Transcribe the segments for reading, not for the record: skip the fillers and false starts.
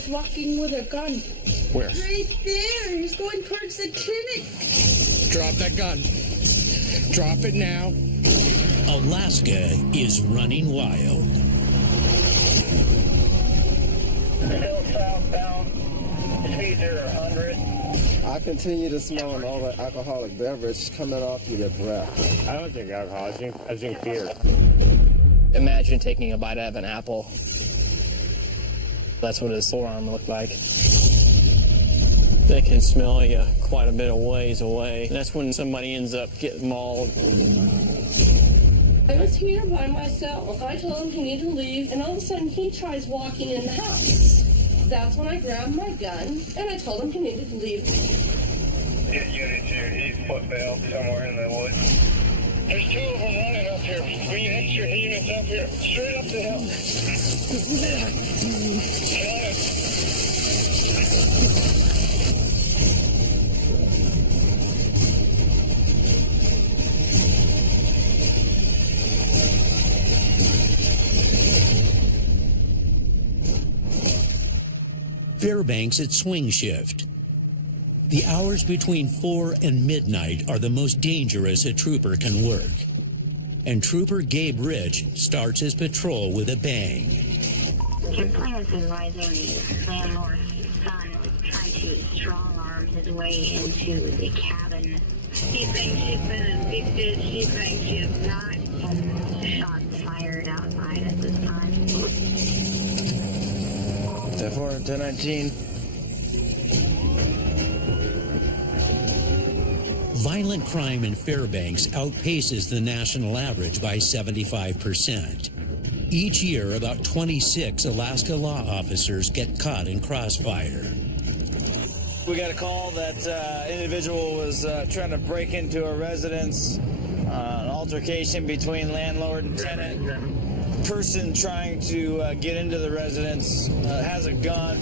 was walking with a gun. Where? Right there. He's going towards the clinic. Drop that gun. Drop it now. Alaska is running wild. Still southbound. Speeds are 100. I continue to smell an alcoholic beverage coming off of your breath. I don't drink alcohol. I drink beer. Imagine taking a bite out of an apple. That's what his forearm looked like. They can smell you quite a bit of ways away. That's when somebody ends up getting mauled. I was here by myself. I told him he needed to leave, and all of a sudden he tries walking in the house. That's when I grabbed my gun, and I told him he needed to leave. Get unit 2, he's foot bailed somewhere in the woods. There's 2 of them running up here. We need extra units up here. Straight up the hill. Fairbanks at swing shift. The hours between 4 and midnight are the most dangerous a trooper can work. And Trooper Gabe Rich starts his patrol with a bang. Complainants advising landlord's son tried to strong-arm his way into the cabin. He thinks she's been in a big ditch. He thinks she is not. Shots fired outside at this time. 10-4, 10-19. Violent crime in Fairbanks outpaces the national average by 75%. Each year, about 26 Alaska law officers get caught in crossfire. We got a call that individual was trying to break into a residence, an altercation between landlord and tenant. Person trying to get into the residence has a gun.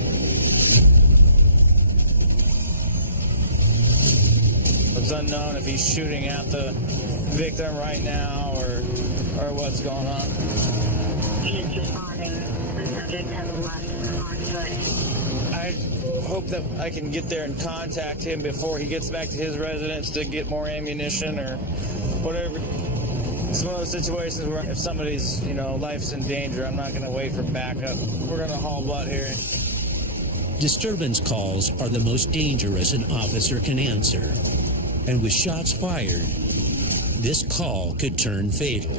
It's unknown if he's shooting at the victim right now or what's going on. He is responding. The subject has left on foot. I hope that I can get there and contact him before he gets back to his residence to get more ammunition or whatever. It's one of those situations where if somebody's, life's in danger, I'm not going to wait for backup. We're going to haul butt here. Disturbance calls are the most dangerous an officer can answer. And with shots fired, this call could turn fatal.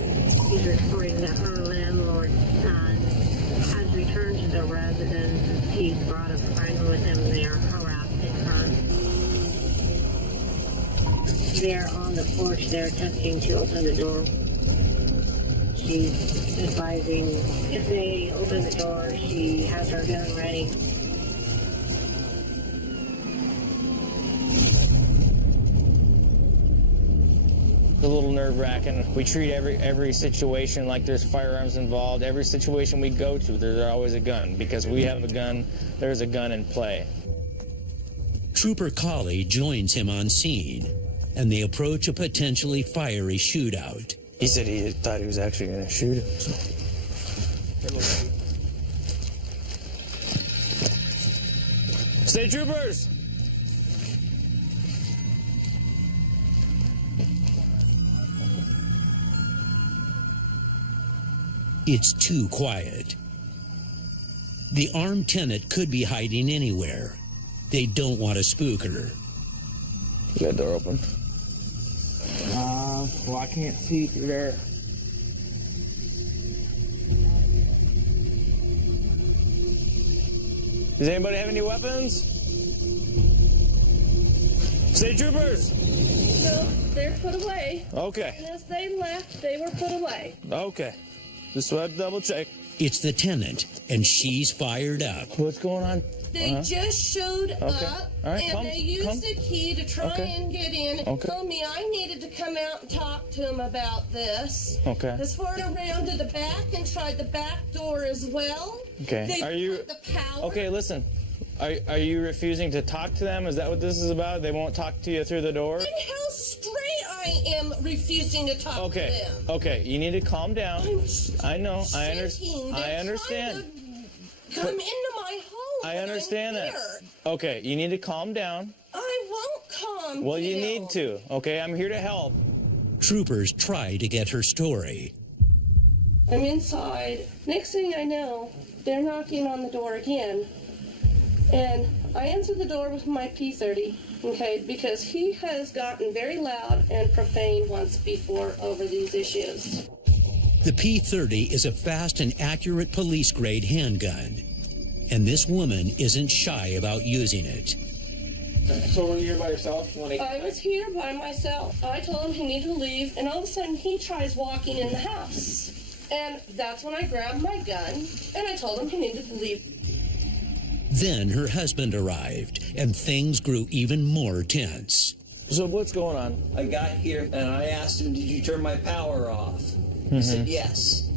He's reporting that her landlord's son has returned to the residence. He's brought a friend with him. They are harassing her. They're on the porch. They're attempting to open the door. She's advising if they open the door, she has her gun ready. It's a little nerve-wracking. We treat every situation like there's firearms involved. Every situation we go to, there's always a gun. Because we have a gun, there's a gun in play. Trooper Colley joins him on scene, and they approach a potentially fiery shootout. He said he thought he was actually going to shoot him. State troopers! It's too quiet. The armed tenant could be hiding anywhere. They don't want to spook her. You got the door open? Well, I can't see through there. Does anybody have any weapons? State troopers! No, they're put away. Okay. And as they left, they were put away. Okay. Just want to double check. It's the tenant, and she's fired up. What's going on? They just showed up, All right, and they used the key to try and get in and told me I needed to come out and talk to him about this. Okay. They forward around to the back and tried the back door as well. Okay. They Are you... put the power. Okay, listen. Are you refusing to talk to them? Is that what this is about? They won't talk to you through the door? And how straight I am refusing to talk to them. Okay, you need to calm down. I'm I know. I shaking. understand. They're trying to come into my home. I understand I'm that. here. Okay, you need to calm down. I won't calm Well, you down. need to. Okay, I'm here to help. Troopers try to get her story. I'm inside. Next thing I know, they're knocking on the door again. And I answer the door with my P30, okay, because he has gotten very loud and profane once before over these issues. The P30 is a fast and accurate police-grade handgun, and this woman isn't shy about using it. So were you here by yourself? I was here by myself. I told him he needed to leave, and all of a sudden he tries walking in the house. And that's when I grabbed my gun, and I told him he needed to leave. Then her husband arrived, and things grew even more tense. So what's going on? I got here and I asked him, did you turn my power off? He said, yes.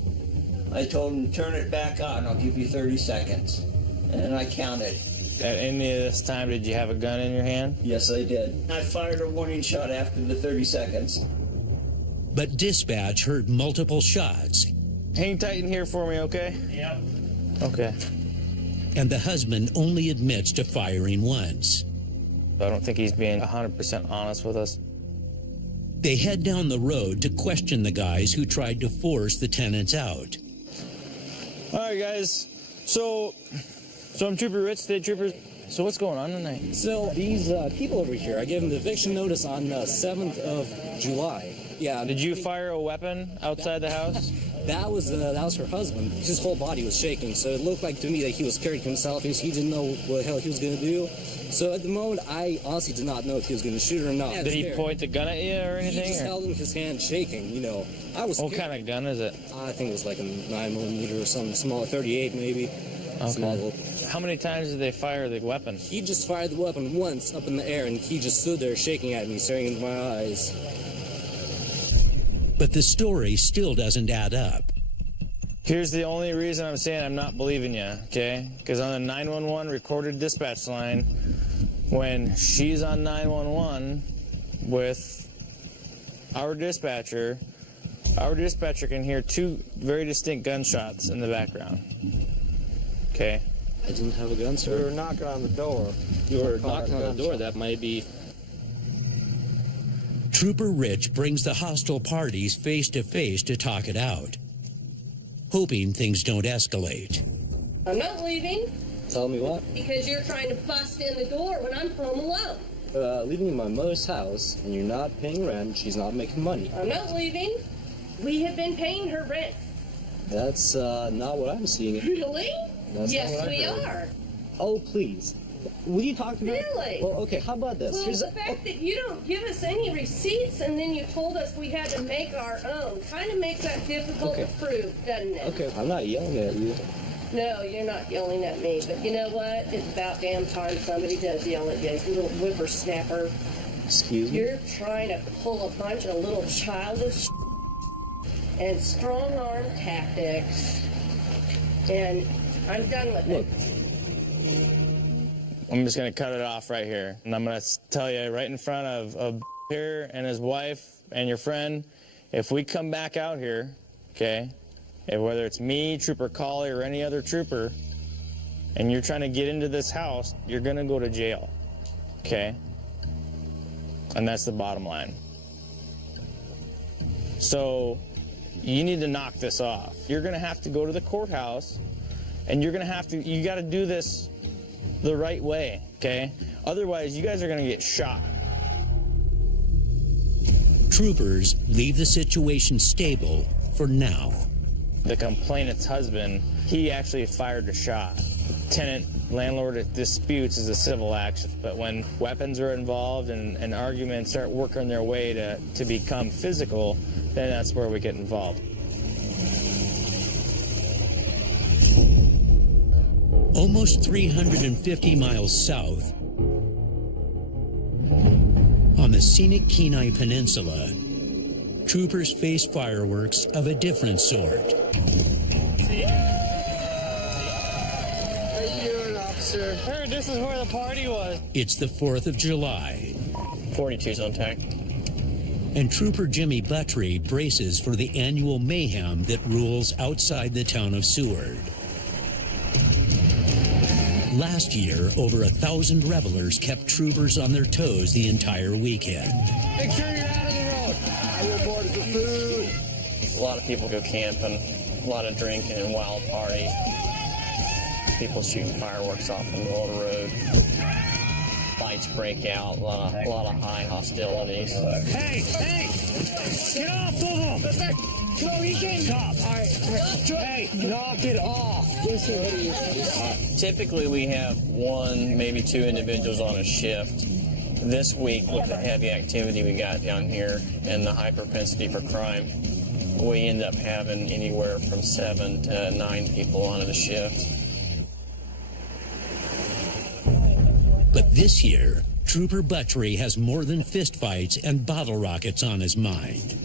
I told him, turn it back on, I'll give you 30 seconds. And I counted. At any of this time, did you have a gun in your hand? Yes, I did. I fired a warning shot after the 30 seconds. But dispatch heard multiple shots, Hang tight in here for me, okay? Yep. Okay. and the husband only admits to firing once. I don't think he's being 100% honest with us. They head down the road to question the guys who tried to force the tenants out. All right, guys. So I'm Trooper Rich, State Troopers. So what's going on tonight? So these people over here, I gave them the eviction notice on 7th of July. Yeah. Did you fire a weapon outside the house? That was her husband. His whole body was shaking, so it looked like to me that he was scared himself. He didn't know what the hell he was going to do. So at the moment, I honestly did not know if he was going to shoot or not. Did he point the gun at you or anything? He just held in his hand shaking, you know. I was What scared. kind of gun is it? I think it was like a 9mm or something small, 38 maybe. Small little. How many times did they fire the weapon? He just fired the weapon once up in the air, and he just stood there shaking at me, staring into my eyes. But the story still doesn't add up. Here's the only reason I'm saying I'm not believing you, okay? Because on the 911 recorded dispatch line, when she's on 911 with our dispatcher can hear two very distinct gunshots in the background. Okay? I didn't have a gun, sir. We were knocking on the door. You were knocking on the door. That might be. Trooper Rich brings the hostile parties face to face to talk it out, hoping things don't escalate. I'm not leaving Tell me what? because you're trying to bust in the door when I'm home alone. Leaving in my mother's house, and you're not paying rent. She's not making money. I'm not leaving. We have been paying her rent. That's not what I'm seeing. Really? That's yes, not what I we heard. are. Oh, please. Will you talk to me? Really? Well, okay, how about this? Well, the fact that you don't give us any receipts and then you told us we had to make our own kind of makes that difficult to prove, doesn't it? Okay, I'm not yelling at you. No, you're not yelling at me, but you know what? It's about damn time somebody does yell at you, you little whippersnapper. Excuse me? You're trying to pull a bunch of little childish and strong-arm tactics, and I'm done with Look. it. I'm just going to cut it off right here. And I'm going to tell you right in front of here and his wife and your friend, if we come back out here, okay, and whether it's me, Trooper Colley, or any other trooper, and you're trying to get into this house, you're going to go to jail, okay? And that's the bottom line. So you need to knock this off. You're going to have to go to the courthouse, and you're going to have to, you got to do this the right way, okay? Otherwise, you guys are going to get shot. Troopers leave the situation stable for now. The complainant's husband, he actually fired a shot. Tenant-landlord disputes is a civil action, but when weapons are involved and arguments start working their way to become physical, then that's where we get involved. Almost 350 miles south, on the scenic Kenai Peninsula, troopers face fireworks of a different sort. Officer. Heard this is where the party was. It's the 4th of July, 42's on tag. and Trooper Jimmy Buttry braces for the annual mayhem that rules outside the town of Seward. Last year, over 1,000 revelers kept troopers on their toes the entire weekend. Make sure you're out of the road. I reported for food. A lot of people go camping, a lot of drinking and wild parties. People shooting fireworks off in the middle of the road. Fights break out, a lot of high hostilities. Hey! Get off of him! No, he can't stop. All right. Hey, knock it off. Typically, we have one, maybe two individuals on a shift. This week, with the heavy activity we got down here and the high propensity for crime, we end up having anywhere from 7 to 9 people on a shift. But this year, Trooper Buttrey has more than fistfights and bottle rockets on his mind.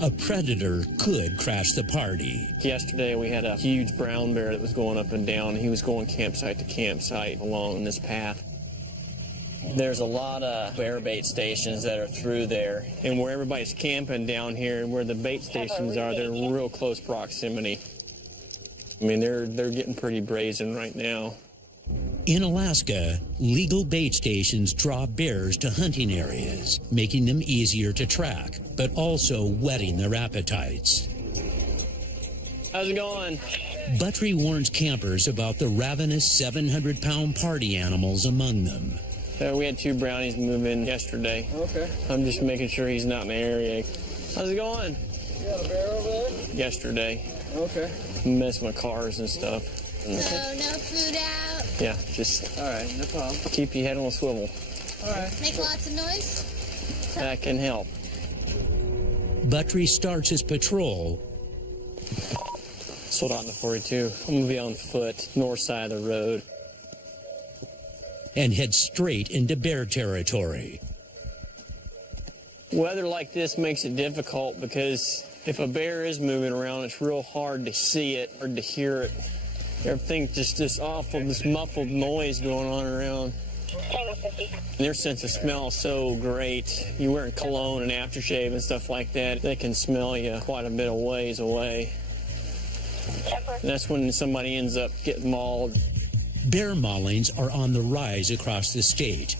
A predator could crash the party. Yesterday, we had a huge brown bear that was going up and down. He was going campsite to campsite along this path. There's a lot of bear bait stations that are through there. And where everybody's camping down here and where the bait stations are, they're in real close proximity. I mean, they're getting pretty brazen right now. In Alaska, legal bait stations draw bears to hunting areas, making them easier to track, but also whetting their appetites. How's it going? Buttrey warns campers about the ravenous 700-pound party animals among them. We had 2 brownies move in yesterday. Okay. I'm just making sure he's not in the area. How's it going? You got a bear over there? Yesterday. Okay. Messing with cars and stuff. So no food out. Yeah, just All right, no problem. keep your head on a swivel. All right. Make lots of noise. That can help. Buttrey starts his patrol Sold out in the 42. I'm gonna be on foot, north side of the road. and heads straight into bear territory. Weather like this makes it difficult because if a bear is moving around, it's real hard to see it or to hear it. Everything's just this awful, this muffled noise going on around. And their sense of smell is so great. You're wearing cologne and aftershave and stuff like that. They can smell you quite a bit of ways away. And that's when somebody ends up getting mauled. Bear maulings are on the rise across the state,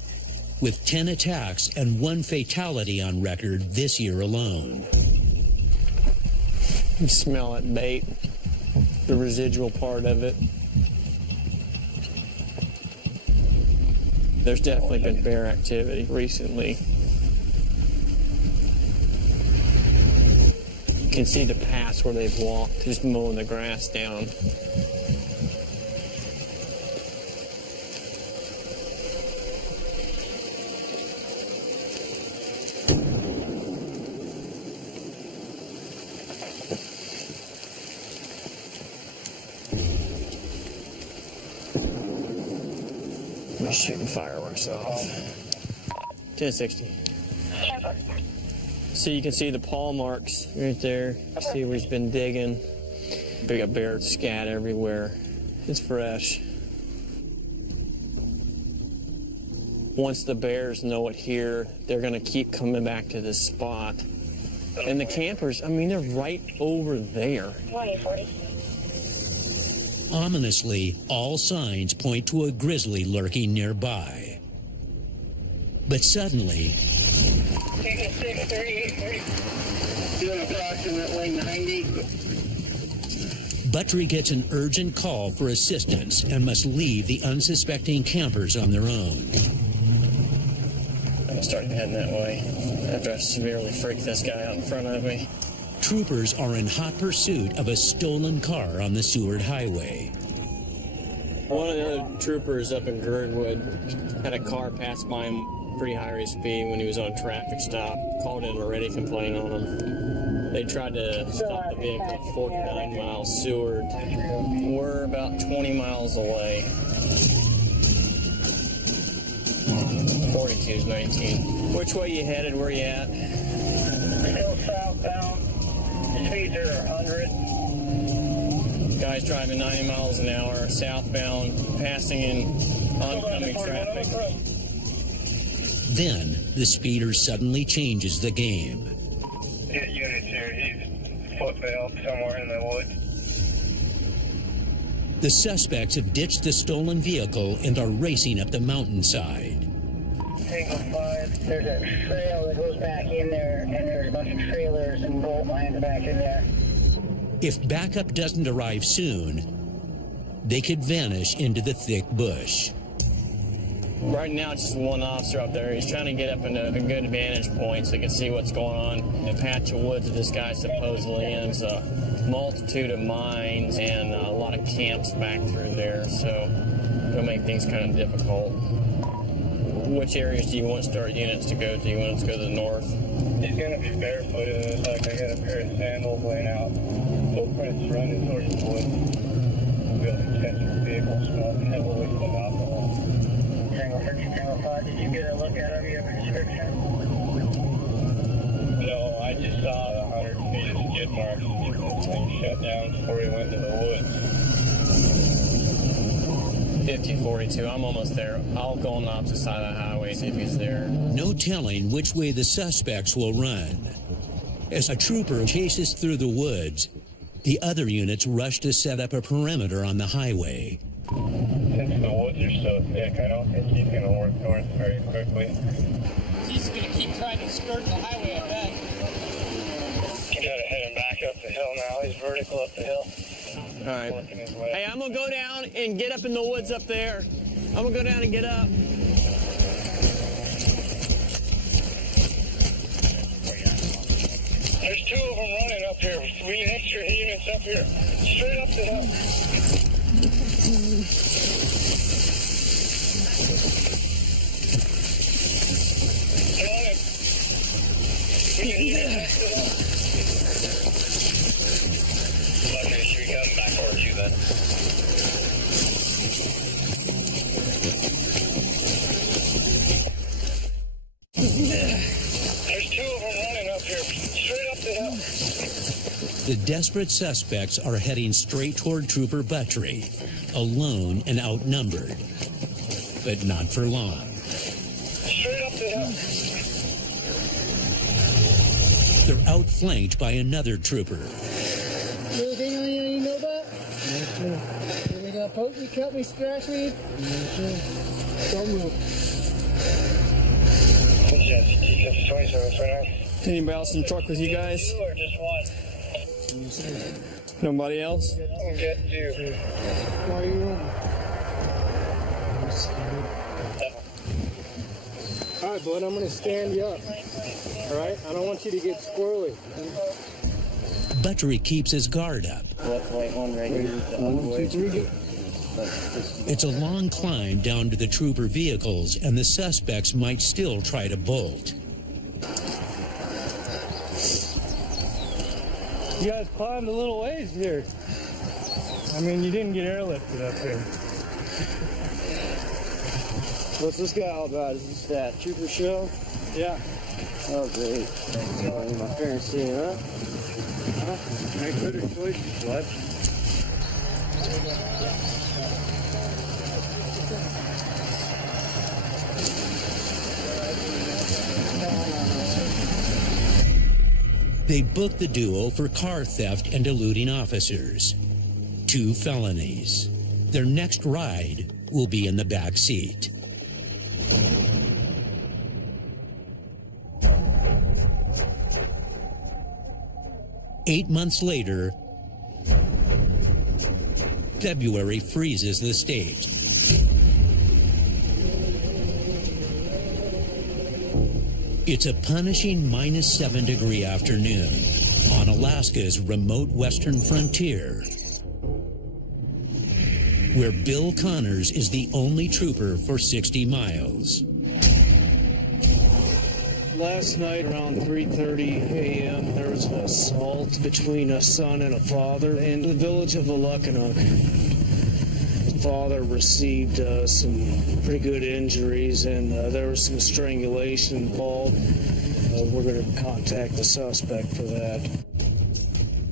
with 10 attacks and 1 fatality on record this year alone. You smell that bait, the residual part of it. There's definitely been bear activity recently. You can see the paths where they've walked, just mowing the grass down. We're shooting fireworks off. 1060. So you can see the paw marks right there. See where he's been digging. We got bear scat everywhere. It's fresh. Once the bears know it here, they're gonna keep coming back to this spot. And the campers, I mean, they're right over there. 2040. Ominously, all signs point to a grizzly lurking nearby. But suddenly, 63840. Doing approximately 90. Buttrey gets an urgent call for assistance and must leave the unsuspecting campers on their own. I'm starting heading that way after I severely freaked this guy out in front of me. Troopers are in hot pursuit of a stolen car on the Seward Highway. One of the other troopers up in Girdwood had a car pass by him pretty high rate speed when he was on a traffic stop. Called in a ready complaint on him. They tried to stop the vehicle at 49 miles Seward. We're about 20 miles away. 42's 19. Which way you headed? Where you at? Still southbound. Speeds are 100. Guys driving 90 miles an hour, southbound, passing in oncoming traffic. Then, the speeder suddenly changes the game. Hit units here. He's foot bailed somewhere in the woods. The suspects have ditched the stolen vehicle and are racing up the mountainside. Tango 5, there's a trail that goes back in there, and there's a bunch of trailers and bolt lines back in there. If backup doesn't arrive soon, they could vanish into the thick bush. Right now, it's just one officer up there. He's trying to get up into a good vantage point so he can see what's going on. The patch of woods that this guy's supposedly in is a multitude of mines and a lot of camps back through there, so it'll make things kind of difficult. Which areas do you want start units to go to? You want us to go to the north? He's gonna be barefooted. It's like I got a pair of sandals laying out. Footprints running towards the woods. We'll be able to catch the vehicle smelling heavily from alcohol. Tango 13, Tango 5, did you get a look at him? You have a description? No, I just saw the 100 feet of skid marks. The thing shut down before he went to the woods. 5042, I'm almost there. I'll go on the opposite side of the highway, see if he's there. No telling which way the suspects will run. As a trooper chases through the woods, the other units rush to set up a perimeter on the highway. Since the woods are so thick, I don't think he's going to work north very quickly. He's going to keep trying to skirt the highway, I bet. He's got to head him back up the hill now. He's vertical up the hill. All right. Hey, I'm going to go down and get up in the woods up there. I'm going to go down and get up. There's two of them running up here. We need extra units up here. Straight up the hill. Come on in. We need units up the hill. Okay, should we come back over to you then? There's two of them running up here. Straight up the hill. The desperate suspects are heading straight toward Trooper Buttrey, alone and outnumbered. But not for long. Straight up the hill. They're outflanked by another trooper. Anything on you know about? They gonna poke me, cut me, scratch me? Don't move. Anybody else in the truck with you guys? Two or just one? Nobody else? Get two. Why are you All right, bud, I'm gonna stand you up. All right? I don't want you to get squirrely. Buttrey keeps his guard up. One, two, three. It's a long climb down to the trooper vehicles, and the suspects might still try to bolt. You guys climbed a little ways here. I mean, you didn't get airlifted up here. What's this guy all about? Is this that trooper show? Yeah. Oh, great. Oh, my parents see it, huh? Make better choices, bud. They booked the duo for car theft and eluding officers. 2 felonies. Their next ride will be in the back seat. Eight months later, February freezes the state. It's a punishing -7-degree afternoon on Alaska's remote western frontier, where Bill Connors is the only trooper for 60 miles. Last night around 3:30 a.m. there was an assault between a son and a father in the village of Alukkanuk. The father received some pretty good injuries, and there was some strangulation involved. We're going to contact the suspect for that.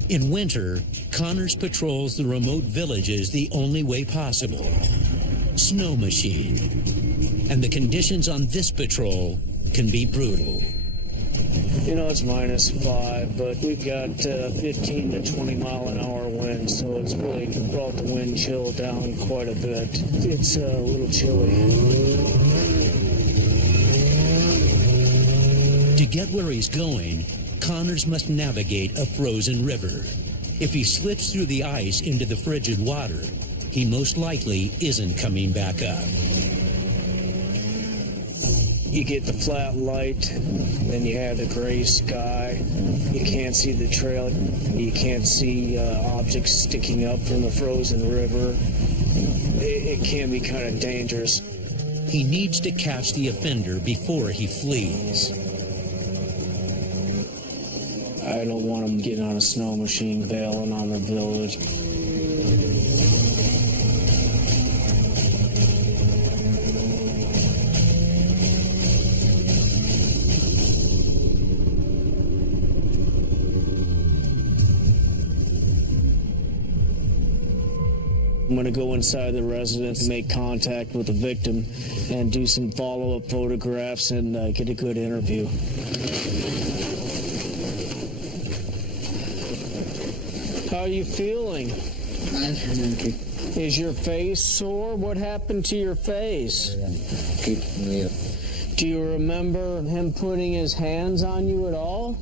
In winter, Connors patrols the remote villages the only way possible. Snow machine. And the conditions on this patrol can be brutal. You know, it's -5, but we've got 15 to 20 mile an hour winds, so it's really brought the wind chill down quite a bit. It's a little chilly. To get where he's going, Connors must navigate a frozen river. If he slips through the ice into the frigid water, he most likely isn't coming back up. You get the flat light, then you have the gray sky. You can't see the trail. You can't see objects sticking up from the frozen river. It can be kind of dangerous. He needs to catch the offender before he flees. I don't want him getting on a snow machine bailing on the village. I'm going to go inside the residence, make contact with the victim, and do some follow-up photographs and get a good interview. How are you feeling? Is your face sore? What happened to your face? Do you remember him putting his hands on you at all?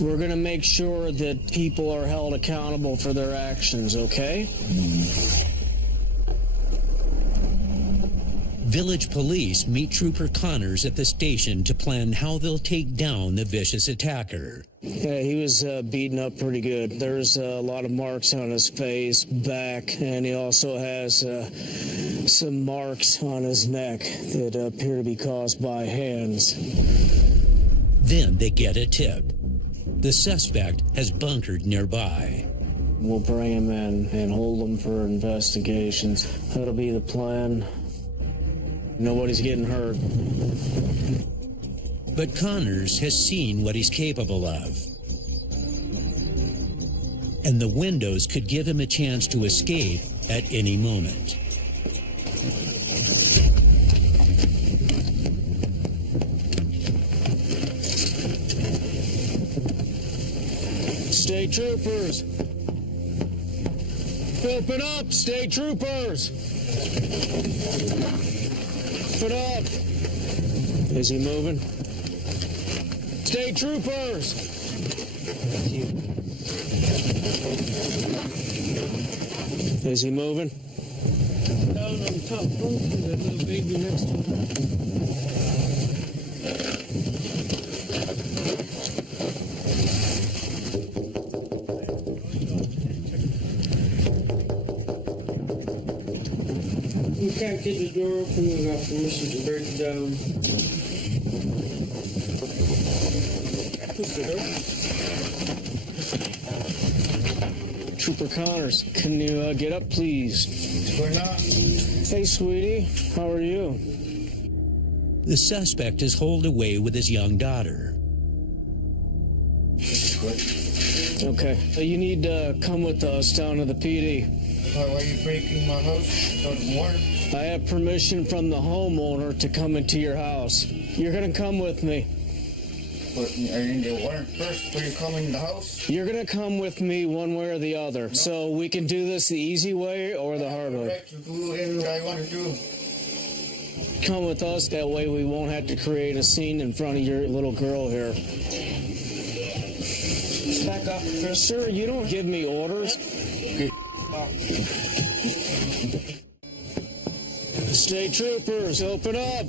We're going to make sure that people are held accountable for their actions, okay? Village police meet Trooper Connors at the station to plan how they'll take down the vicious attacker. Yeah, he was beaten up pretty good. There's a lot of marks on his face, back, and he also has some marks on his neck that appear to be caused by hands. Then they get a tip. The suspect has bunkered nearby. We'll bring him in and hold him for investigations. That'll be the plan. Nobody's getting hurt. But Connors has seen what he's capable of. And the windows could give him a chance to escape at any moment. State troopers! Open up, state troopers! Open up! Is he moving? State troopers! Is he moving? Down on the top bunk with that little baby next to him. We can't get the door open without permission to break it down. Push the door. Trooper Connors, can you get up, please? We're not. Hey, sweetie, how are you? The suspect is holed away with his young daughter. Okay, you need to come with us down to the PD. Why are you breaking my house? Don't warrant. I have permission from the homeowner to come into your house. You're gonna come with me. But are you going to get a warrant first before you come in the house? You're gonna come with me one way or the other. No. So we can do this the easy way or the hard way. Right to do what I want to do. Come with us, that way we won't have to create a scene in front of your little girl here. Back up. Sir, you don't give me orders. State troopers, open up.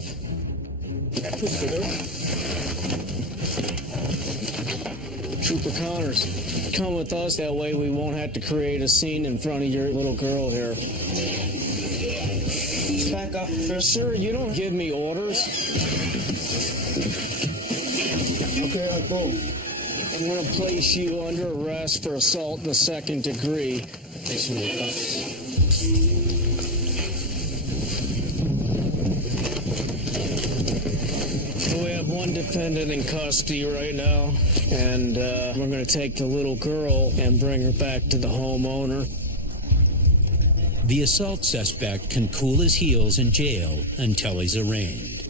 Trooper Connors, come with us, that way we won't have to create a scene in front of your little girl here. Back up. Sir, you don't give me orders. Okay, I'll go. I'm going to place you under arrest for assault in the second degree. We have one defendant in custody right now, and we're going to take the little girl and bring her back to the homeowner. The assault suspect can cool his heels in jail until he's arraigned.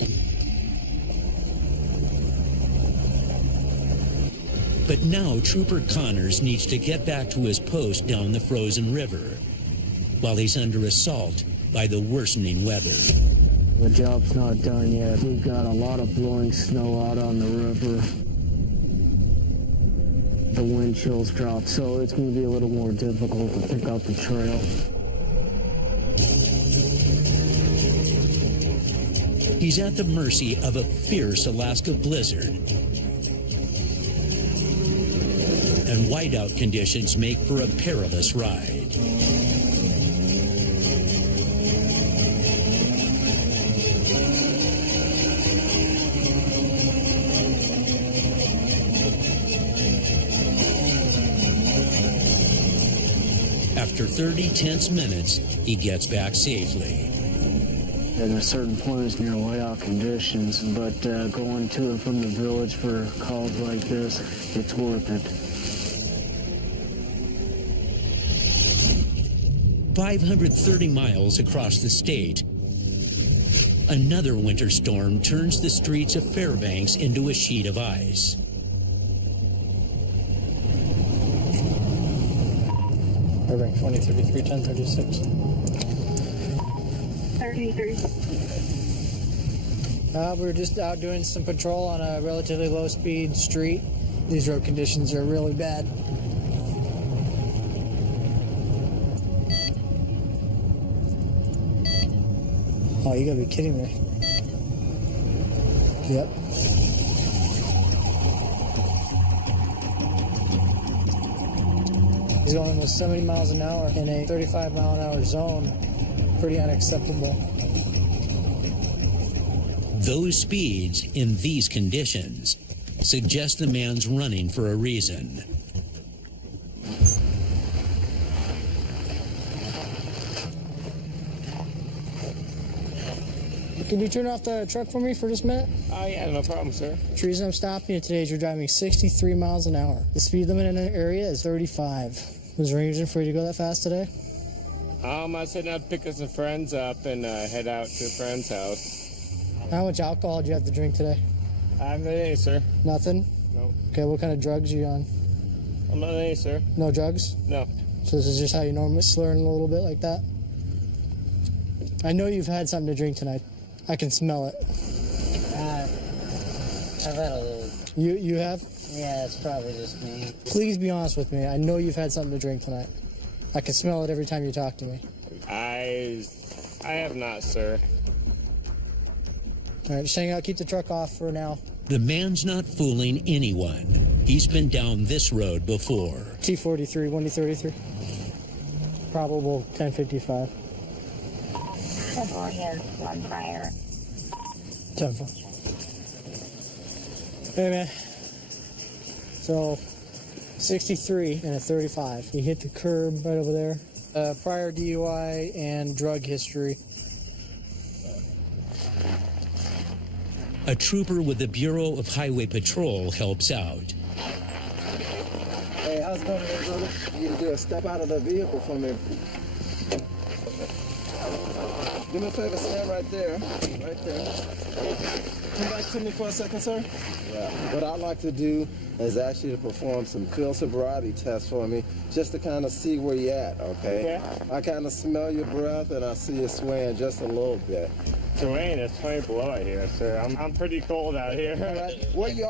But now Trooper Connors needs to get back to his post down the frozen river while he's under assault by the worsening weather. The job's not done yet. We've got a lot of blowing snow out on the river. The wind chill's dropped, so it's going to be a little more difficult to pick out the trail. He's at the mercy of a fierce Alaska blizzard. And whiteout conditions make for a perilous ride. After 30 tense minutes, he gets back safely. At a certain point, it's near whiteout conditions, but going to and from the village for calls like this, it's worth it. 530 miles across the state, another winter storm turns the streets of Fairbanks into a sheet of ice. Fairbanks 2033, 1036. 33. We were just out doing some patrol on a relatively low-speed street. These road conditions are really bad. Oh, you gotta be kidding me. Yep. He's going almost 70 miles an hour in a 35 mile an hour zone. Pretty unacceptable. Those speeds in these conditions suggest the man's running for a reason. Can you turn off the truck for me for just a minute? Oh, yeah, no problem, sir. The reason I'm stopping you today is you're driving 63 miles an hour. The speed limit in the area is 35. Was there any reason for you to go that fast today? I was heading out to pick some friends up and head out to a friend's house. How much alcohol did you have to drink today? I haven't done any, sir. Nothing? No. Okay, what kind of drugs are you on? I'm not any, sir. No drugs? No. So this is just how you normally slurring a little bit like that? I know you've had something to drink tonight. I can smell it. I've had a little. You have? Yeah, it's probably just me. Please be honest with me. I know you've had something to drink tonight. I can smell it every time you talk to me. I have not, sir. All right, just hang out. Keep the truck off for now. The man's not fooling anyone. He's been down this road before. T43, 1D33. Probable 1055. 10-4, he has one prior. 10-4. Hey, man. So, 63 and a 35. He hit the curb right over there. Prior DUI and drug history. A trooper with the Bureau of Highway Patrol helps out. Hey, how's it going, brother? You need to do a step out of the vehicle for me. Do me a favor, stand right there. Right there. Come back to me for a second, sir. Yeah. What I'd like to do is ask you to perform some field sobriety tests for me, just to kind of see where you're at, okay? I kind of smell your breath and I see you swaying just a little bit. Swaying, it's 20 below out here, sir. I'm pretty cold out here. All right. Well, you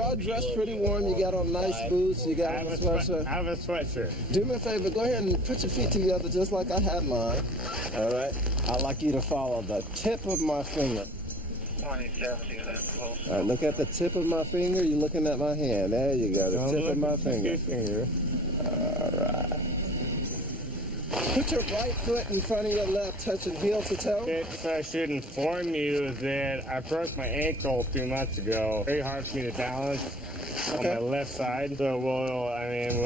all dressed pretty warm. You got on nice boots. You got on a sweatshirt. I have a sweatshirt. Do me a favor. Go ahead and put your feet together just like I had mine. All right. I'd like you to follow the tip of my finger. All right, look at the tip of my finger. You're looking at my hand. There you go, the tip of my finger. All right. Put your right foot in front of your left, touching heel to toe. Okay, so I should inform you that I broke my ankle 2 months ago. Very hard for me to balance on my left side. So we'll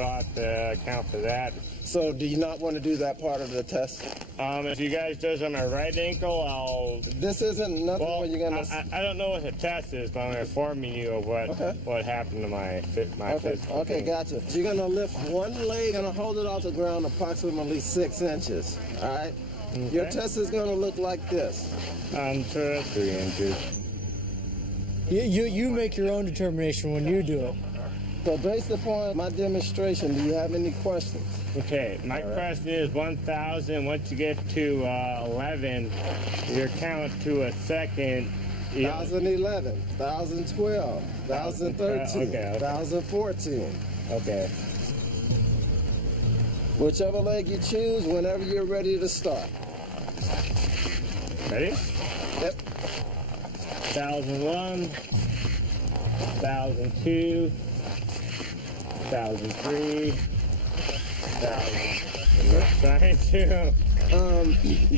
have to account for that. So do you not want to do that part of the test? If you guys do this on my right ankle, I'll... This isn't nothing where you're going to... I don't know what the test is, but I'm informing you of what happened to my physical. Okay, gotcha. So you're going to lift one leg and hold it off the ground approximately 6 inches, all right? Okay. Your test is going to look like this. 3 inches. You make your own determination when you do it. So based upon my demonstration, do you have any questions? Okay, my question is 1,000. Once you get to 11, your count to a second. 1,011, 1,012, 1,013, Okay. 1,014. Okay. Whichever leg you choose, whenever you're ready to start. Ready? Yep. 1,001, 1,002, 1,003, 1,002.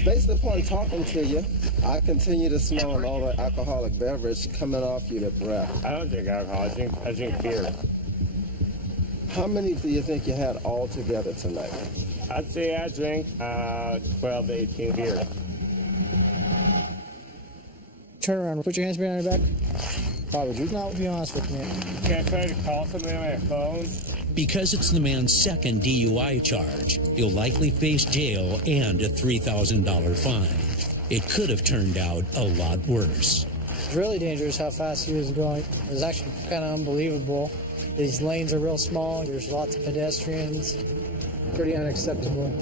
Based upon talking to you, I continue to smell an odor of alcoholic beverage coming off your breath. I don't drink alcohol. I drink beer. How many do you think you had all together tonight? I'd say I drink 12 to 18 beer. Turn around. Put your hands behind your back. Would you not be honest with me? Can I try to call somebody on my phone? Because it's the man's second DUI charge, he'll likely face jail and a $3,000 fine. It could have turned out a lot worse. It's really dangerous how fast he was going. It was actually kind of unbelievable. These lanes are real small. There's lots of pedestrians. Pretty unacceptable.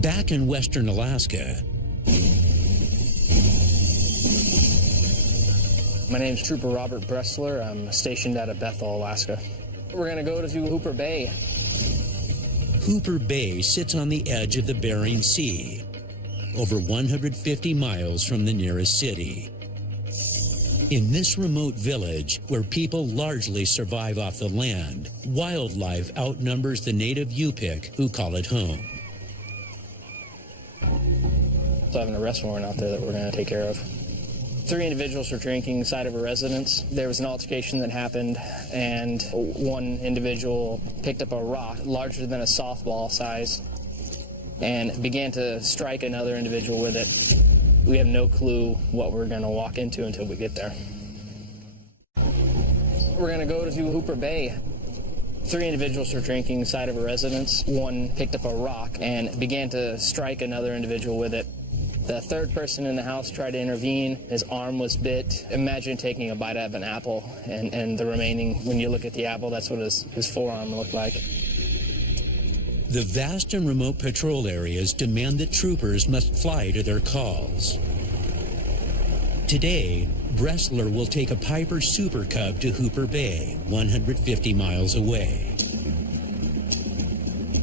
Back in western Alaska, My name's Trooper Robert Bressler. I'm stationed out of Bethel, Alaska. We're going to go to Hooper Bay. Hooper Bay sits on the edge of the Bering Sea, over 150 miles from the nearest city. In this remote village, where people largely survive off the land, wildlife outnumbers the native Yupik who call it home. So I have an arrest warrant out there that we're going to take care of. 3 individuals were drinking inside of a residence. There was an altercation that happened, and one individual picked up a rock larger than a softball size and began to strike another individual with it. We have no clue what we're going to walk into until we get there. We're going to go to Hooper Bay. 3 individuals were drinking inside of a residence. One picked up a rock and began to strike another individual with it. The third person in the house tried to intervene. His arm was bit. Imagine taking a bite out of an apple, and the remaining, when you look at the apple, that's what his forearm looked like. The vast and remote patrol areas demand that troopers must fly to their calls. Today, Bressler will take a Piper Super Cub to Hooper Bay, 150 miles away.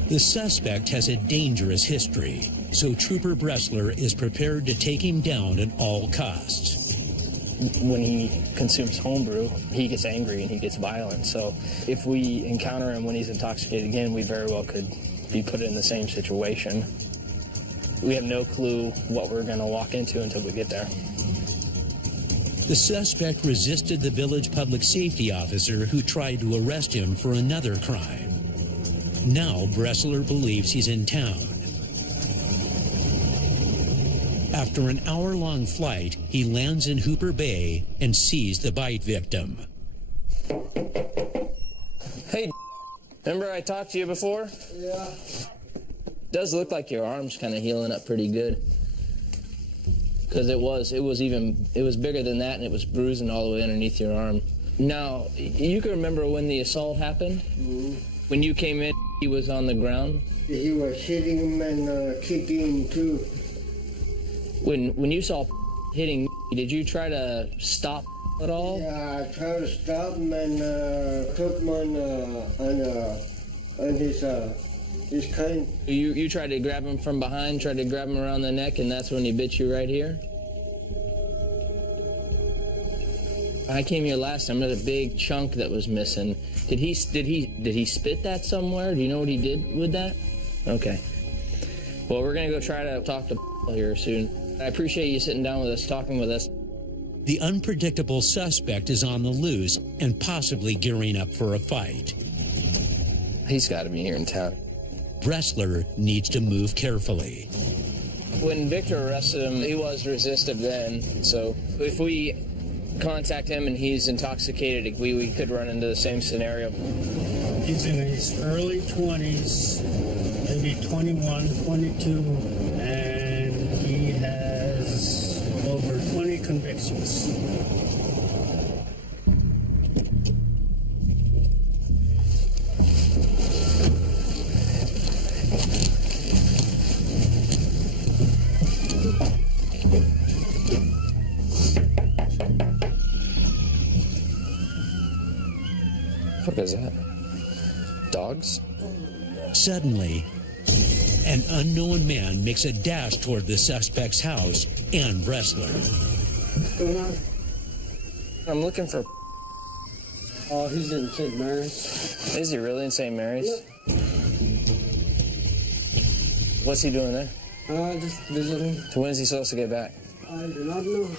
The suspect has a dangerous history, so Trooper Bressler is prepared to take him down at all costs. When he consumes homebrew, he gets angry and he gets violent. So if we encounter him when he's intoxicated again, we very well could be put in the same situation. We have no clue what we're going to walk into until we get there. The suspect resisted the village public safety officer who tried to arrest him for another crime. Now Bressler believes he's in town. After an hour-long flight, he lands in Hooper Bay and sees the bite victim. Hey, remember I talked to you before? Yeah. Does look like your arm's kind of healing up pretty good. Because it was bigger than that, and it was bruising all the way underneath your arm. Now, you can remember when the assault happened? Mm-hmm. When you came in, he was on the ground? He was hitting him and kicking too. When you saw hitting, did you try to stop at all? Yeah, I tried to stop him and took him on his cane. You tried to grab him from behind, tried to grab him around the neck, and that's when he bit you right here? I came here last time. There's a big chunk that was missing. Did he spit that somewhere? Do you know what he did with that? Okay. Well, we're gonna go try to talk to here soon. I appreciate you sitting down with us, talking with us. The unpredictable suspect is on the loose and possibly gearing up for a fight. He's got to be here in town. Bressler needs to move carefully. When Victor arrested him, he was resistive then. So if we contact him and he's intoxicated, we could run into the same scenario. He's in his early 20s, maybe be 21, 22, and he has over 20 convictions. What is that? Dogs? Suddenly, an unknown man makes a dash toward the suspect's house and Bressler. What's going on? I'm looking for... Oh, he's in St. Mary's. Is he really in St. Mary's? Yeah. What's he doing there? Just visiting. So when is he supposed to get back? I do not know.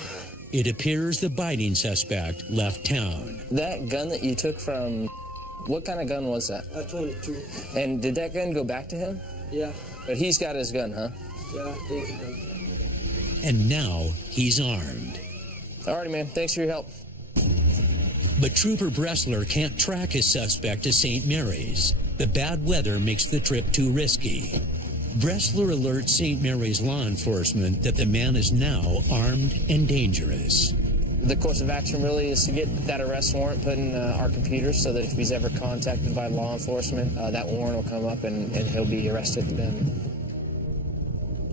It appears the biting suspect left town. That gun that you took from... What kind of gun was that? 22. And did that gun go back to him? Yeah. But he's got his gun, huh? Yeah, thank you. And now he's armed. Alrighty, man. Thanks for your help. But Trooper Bressler can't track his suspect to St. Mary's. The bad weather makes the trip too risky. Bressler alerts St. Mary's law enforcement that the man is now armed and dangerous. The course of action really is to get that arrest warrant put in our computers so that if he's ever contacted by law enforcement, that warrant will come up and he'll be arrested then.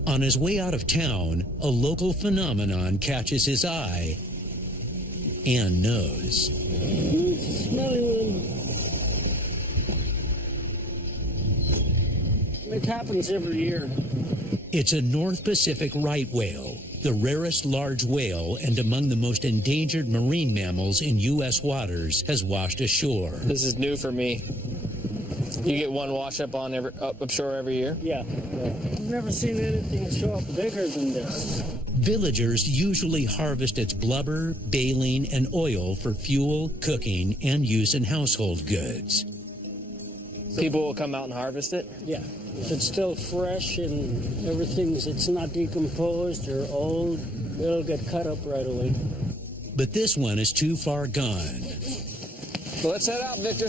On his way out of town, a local phenomenon catches his eye and nose. Smelly one. It happens every year. It's a North Pacific right whale, the rarest large whale and among the most endangered marine mammals in U.S. waters, has washed ashore. This is new for me. You get one wash up on up shore every year? Yeah. I've never seen anything show up bigger than this. Villagers usually harvest its blubber, baleen, and oil for fuel, cooking, and use in household goods. People will come out and harvest it? Yeah. If it's still fresh and it's not decomposed or old, it'll get cut up right away. But this one is too far gone. Well, let's head out, Victor.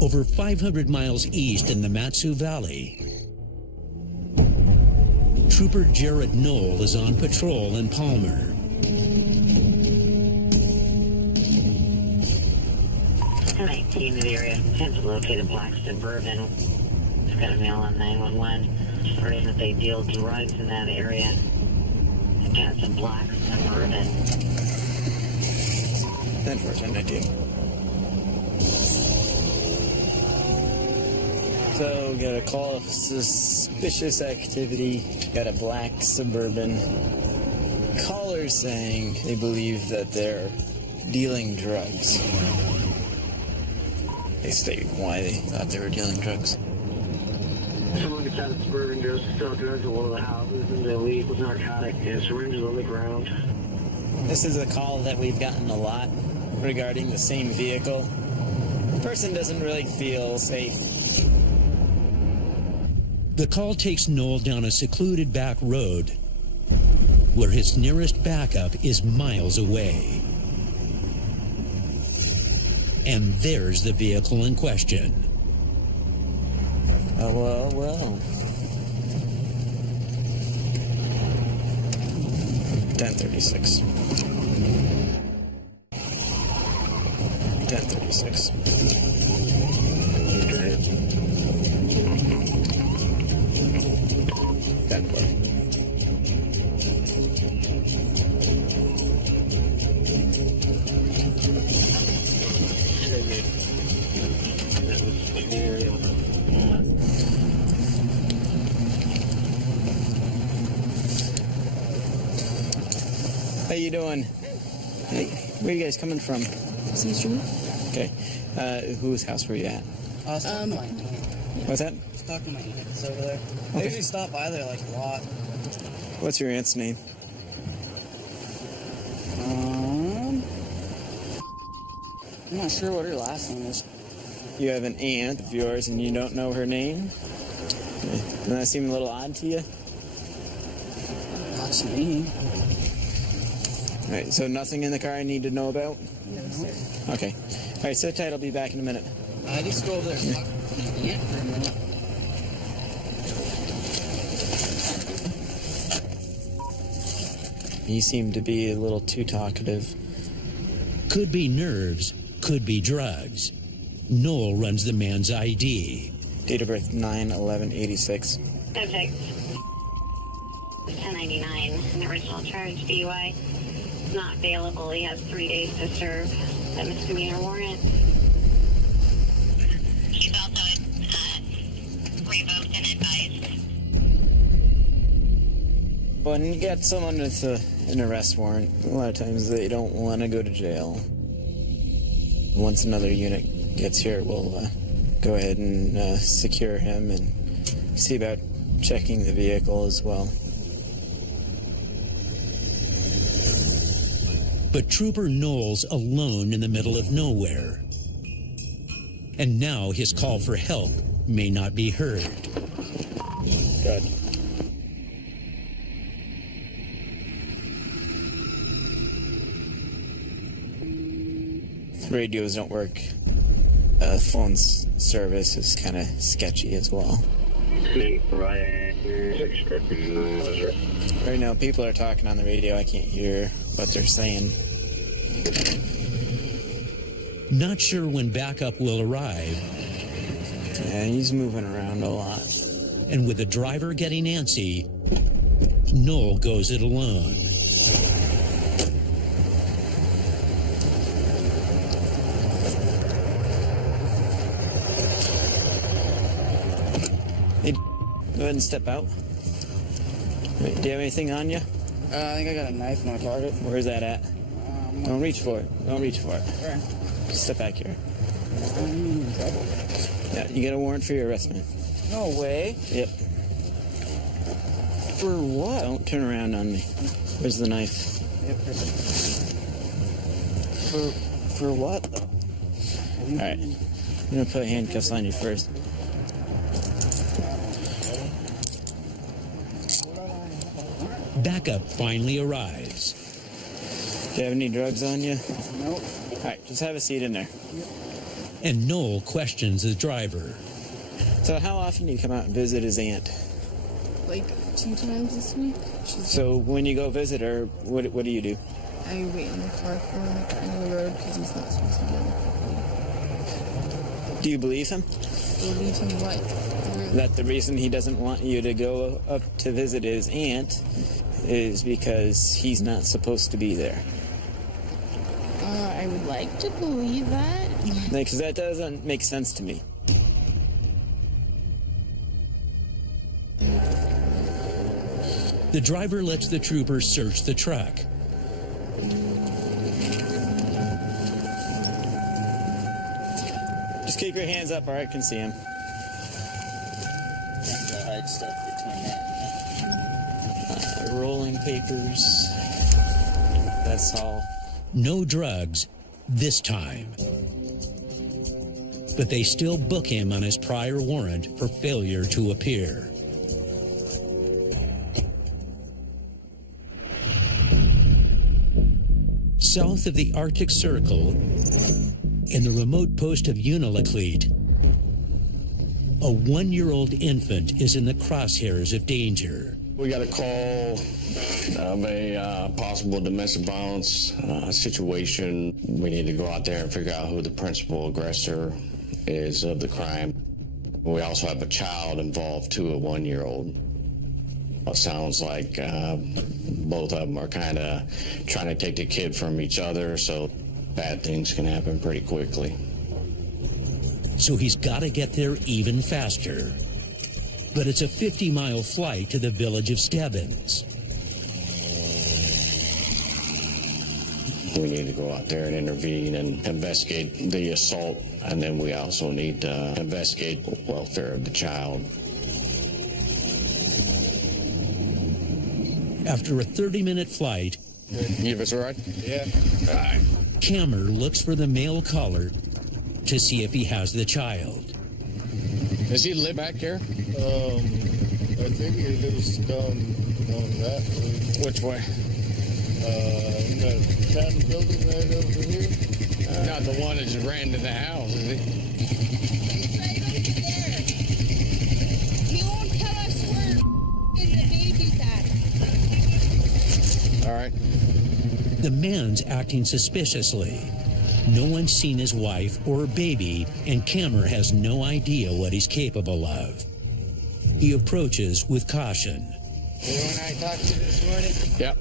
Over 500 miles east in the Matsu Valley, Trooper Jared Knoll is on patrol in Palmer. Team of the area has located black Suburban. It's got a mail on 911. Reporting that they deal drugs in that area. Again, it's a black Suburban. 10-4-10-19. So, got a call of suspicious activity. Got a black Suburban. Caller saying they believe that they're dealing drugs. They state why they thought they were dealing drugs. Someone gets out of Suburban, goes to sell drugs at one of the houses, and they leave with narcotic and syringes on the ground. This is a call that we've gotten a lot regarding the same vehicle. The person doesn't really feel safe. The call takes Knoll down a secluded back road where his nearest backup is miles away. And there's the vehicle in question. Oh, well. 1036. 1036. How you doing? Hey, where are you guys coming from? Central. Okay. Whose house were you at? I was talking to my aunt. What's that? I was talking to my aunt. It's over there. I Okay. usually stop by there like a lot. What's your aunt's name? I'm not sure what her last name is. You have an aunt of yours and you don't know her name? Okay. Doesn't that seem a little odd to you? Not to me. All right, so nothing in the car I need to know about? No, sir. Okay. All right, sit tight. I'll be back in a minute. I just go over there and talk to the aunt for a minute. He seemed to be a little too talkative. Could be nerves, could be drugs. Noel runs the man's ID. Date of birth 9/11/86. Subject 1099. The original charge, DUI. Not available. He has 3 days to serve a misdemeanor warrant. He's also revoked and advised. When you get someone with an arrest warrant, a lot of times they don't want to go to jail. Once another unit gets here, we'll go ahead and secure him and see about checking the vehicle as well. But Trooper Noel's alone in the middle of nowhere. And now his call for help may not be heard. Good. Radios don't work. Phone service is kind of sketchy as well. Right now, people are talking on the radio. I can't hear what they're saying. Not sure when backup will arrive. Yeah, he's moving around a lot. And with the driver getting antsy, Noel goes it alone. Hey, go ahead and step out. Wait, do you have anything on you? I think I got a knife in my pocket. Where's that at? Don't reach for it. Don't reach for it. Right. Step back here. I'm in trouble. Yeah, you get a warrant for your arrest, man. No way. Yep. For what? Don't turn around on me. Where's the knife? Yep. For what, though? All right. I'm gonna put handcuffs on you first. Backup finally arrives. Do you have any drugs on you? Nope. All right, just have a seat in there. Yep. And Noel questions the driver. So how often do you come out and visit his aunt? Like 2 times this week. So when you go visit her, what do you do? I wait in the car for him at the end of the road because he's not supposed to be on the property. Do you believe him? Believe him what? That the reason he doesn't want you to go up to visit his aunt is because he's not supposed to be there. I would like to believe that. Because that doesn't make sense to me. The driver lets the trooper search the truck. Just keep your hands up, all right? I can see him. Hide stuff between that. Rolling papers. That's all. No drugs this time. But they still book him on his prior warrant for failure to appear. South of the Arctic Circle, in the remote post of Unalakleet, a 1-year-old infant is in the crosshairs of danger. We got a call of a possible domestic violence situation. We need to go out there and figure out who the principal aggressor is of the crime. We also have a child involved too, a 1-year-old. It sounds like both of them are kind of trying to take the kid from each other, so bad things can happen pretty quickly. So he's got to get there even faster. But it's a 50-mile flight to the village of Stebbins. We need to go out there and intervene and investigate the assault, and then we also need to investigate the welfare of the child. After a 30-minute flight, Give us a ride? Yeah. All right. Cammer looks for the male caller to see if he has the child. Does he live back here? I think he lives down that way. Which way? We got a cabin building right over here. Not the one that just ran to the house, is it? It's right over there. He won't tell us where the baby's at. All right. The man's acting suspiciously. No one's seen his wife or baby, and Cameron has no idea what he's capable of. He approaches with caution. You and I talked to this morning? Yep.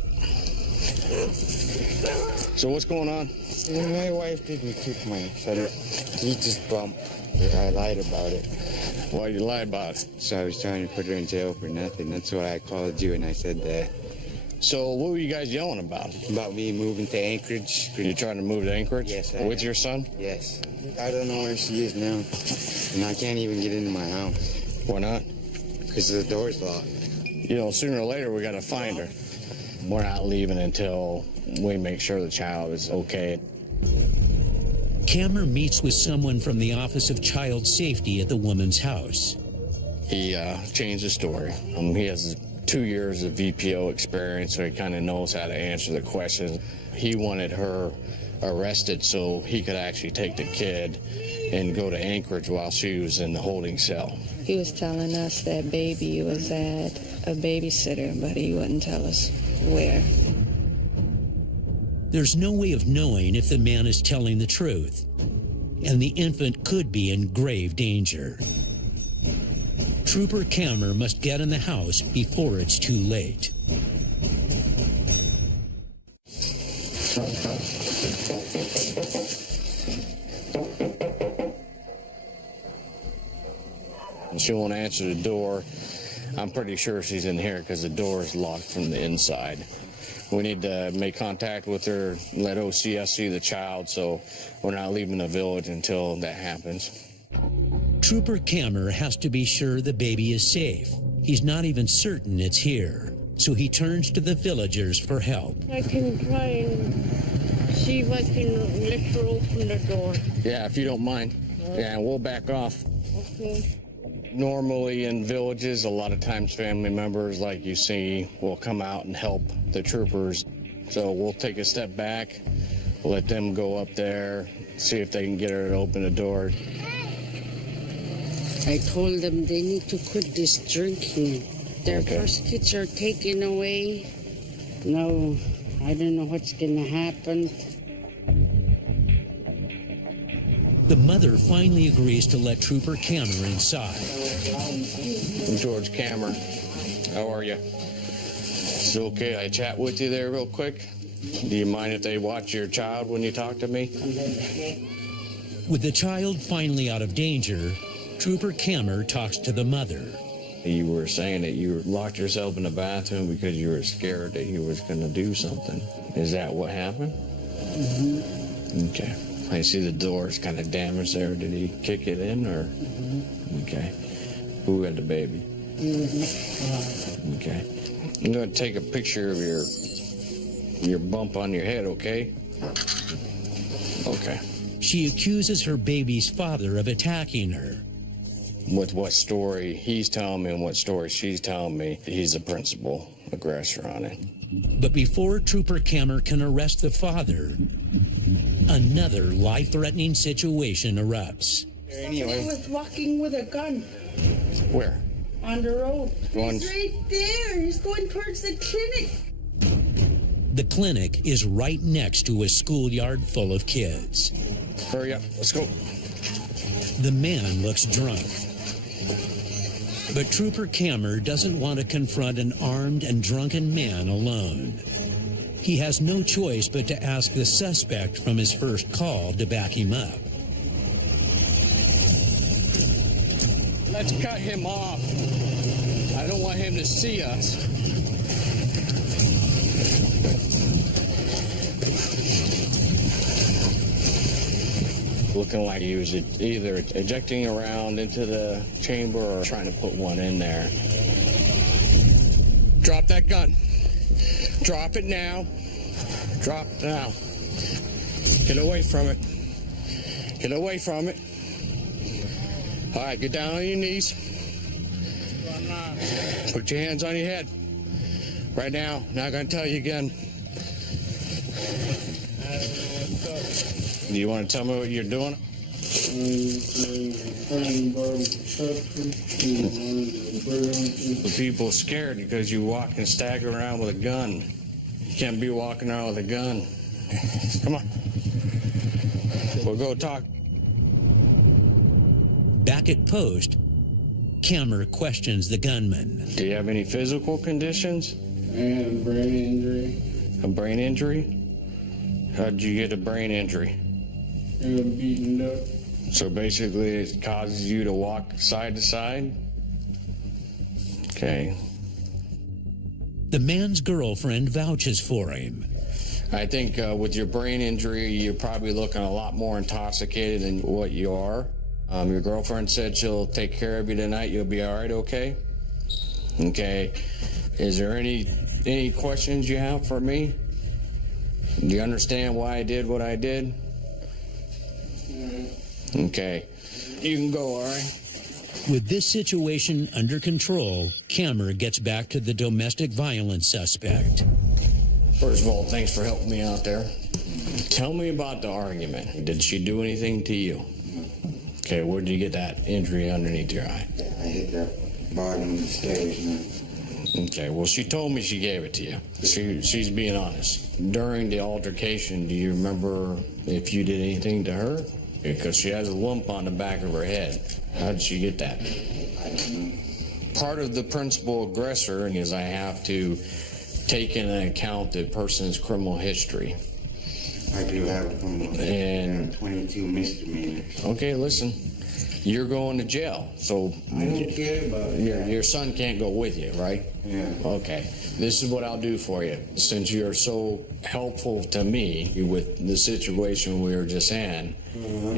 So what's going on? My wife didn't keep my shutter. He just bumped. I lied about it. Why you lie about it? So I was trying to put her in jail for nothing. That's why I called you and I said that. So what were you guys yelling about? About me moving to Anchorage. You're trying to move to Anchorage? Yes. With your son? Yes. I don't know where she is now. And I can't even get into my house. Why not? Because the door's locked. You know, sooner or later we got to find her. We're not leaving until we make sure the child is okay. Cameron meets with someone from the Office of Child Safety at the woman's house. He changed his story. He has 2 years of VPO experience, so he kind of knows how to answer the questions. He wanted her arrested so he could actually take the kid and go to Anchorage while she was in the holding cell. He was telling us that baby was at a babysitter, but he wouldn't tell us where. There's no way of knowing if the man is telling the truth, and the infant could be in grave danger. Trooper Cameron must get in the house before it's too late. She won't answer the door. I'm pretty sure she's in here because the door is locked from the inside. We need to make contact with her, let OCS see the child, so we're not leaving the village until that happens. Trooper Cameron has to be sure the baby is safe. He's not even certain it's here, so he turns to the villagers for help. I can try and see if I can let her open the door. Yeah, if you don't mind. Yeah, we'll back off. Okay. Normally in villages, a lot of times family members like you see will come out and help the troopers. So we'll take a step back, let them go up there, see if they can get her to open the door. I told them they need to quit this drinking. Their first kids are taken away. No, I don't know what's gonna happen. The mother finally agrees to let Trooper Cameron inside. I'm George Cameron. How are you? Is it okay I chat with you there real quick? Do you mind if they watch your child when you talk to me? With the child finally out of danger, Trooper Cameron talks to the mother. You were saying that you locked yourself in the bathroom because you were scared that he was going to do something. Is that what happened? Mm-hmm. Okay. I see the door's kind of damaged there. Did he kick it in or? Mm-hmm. Okay. Who had the baby? Okay. I'm going to take a picture of your bump on your head, okay? Okay. She accuses her baby's father of attacking her. With what story he's telling me and what story she's telling me, he's the principal aggressor on it. But before Trooper Cameron can arrest the father, another life-threatening situation erupts. Somebody was walking with a gun. Where? On the road. Going... He's right there. He's going towards the clinic. The clinic is right next to a schoolyard full of kids. Hurry up. Let's go. The man looks drunk. But Trooper Cameron doesn't want to confront an armed and drunken man alone. He has no choice but to ask the suspect from his first call to back him up. Let's cut him off. I don't want him to see us. Looking like he was either ejecting around into the chamber or trying to put one in there. Drop that gun. Drop it now. Drop it now. Get away from it. Get away from it. All right, get down on your knees. Put your hands on your head. Right now, not going to tell you again. Do you want to tell me what you're doing? The people scared because you walk and stagger around with a gun. You can't be walking around with a gun. Come on. We'll go talk. Back at post, Kammer questions the gunman. Do you have any physical conditions? I had a brain injury. A brain injury? How did you get a brain injury? I got beaten up. So basically it causes you to walk side to side? Okay. The man's girlfriend vouches for him. I think with your brain injury, you're probably looking a lot more intoxicated than what you are. Your girlfriend said she'll take care of you tonight. You'll be all right, okay? Okay. Is there any questions you have for me? Do you understand why I did what I did? Okay. You can go, all right? With this situation under control, Kammer gets back to the domestic violence suspect. First of all, thanks for helping me out there. Tell me about the argument. Did she do anything to you? Okay, where did you get that injury underneath your eye? I hit the bottom of the stairs, man. Okay, well, she told me she gave it to you. She's being honest. During the altercation, do you remember if you did anything to her? Because she has a lump on the back of her head. How did she get that? I don't know. Part of the principal aggressor is I have to take into account the person's criminal history. I do have a criminal history. And 22 misdemeanors. Okay, listen. You're going to jail, so I don't care about it. Your son can't go with you, right? Yeah. Okay. This is what I'll do for you. Since you're so helpful to me with the situation we were just in,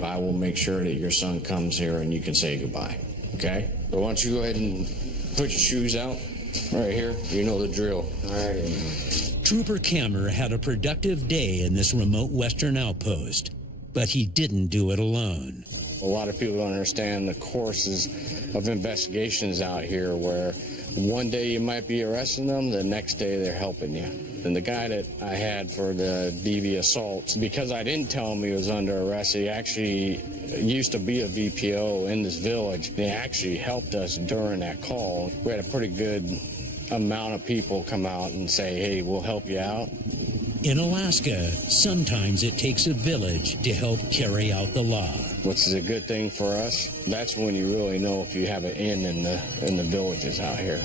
I will make sure that your son comes here and you can say goodbye. Okay? So why don't you go ahead and put your shoes out right here. You know the drill. All right. Trooper Kammer had a productive day in this remote western outpost, but he didn't do it alone. A lot of people don't understand the courses of investigations out here where one day you might be arresting them, the next day they're helping you. And the guy that I had for the DV assaults, because I didn't tell him he was under arrest, he actually used to be a VPO in this village. He actually helped us during that call. We had a pretty good amount of people come out and say, hey, we'll help you out. In Alaska, sometimes it takes a village to help carry out the law. Which is a good thing for us. That's when you really know if you have an in the villages out here.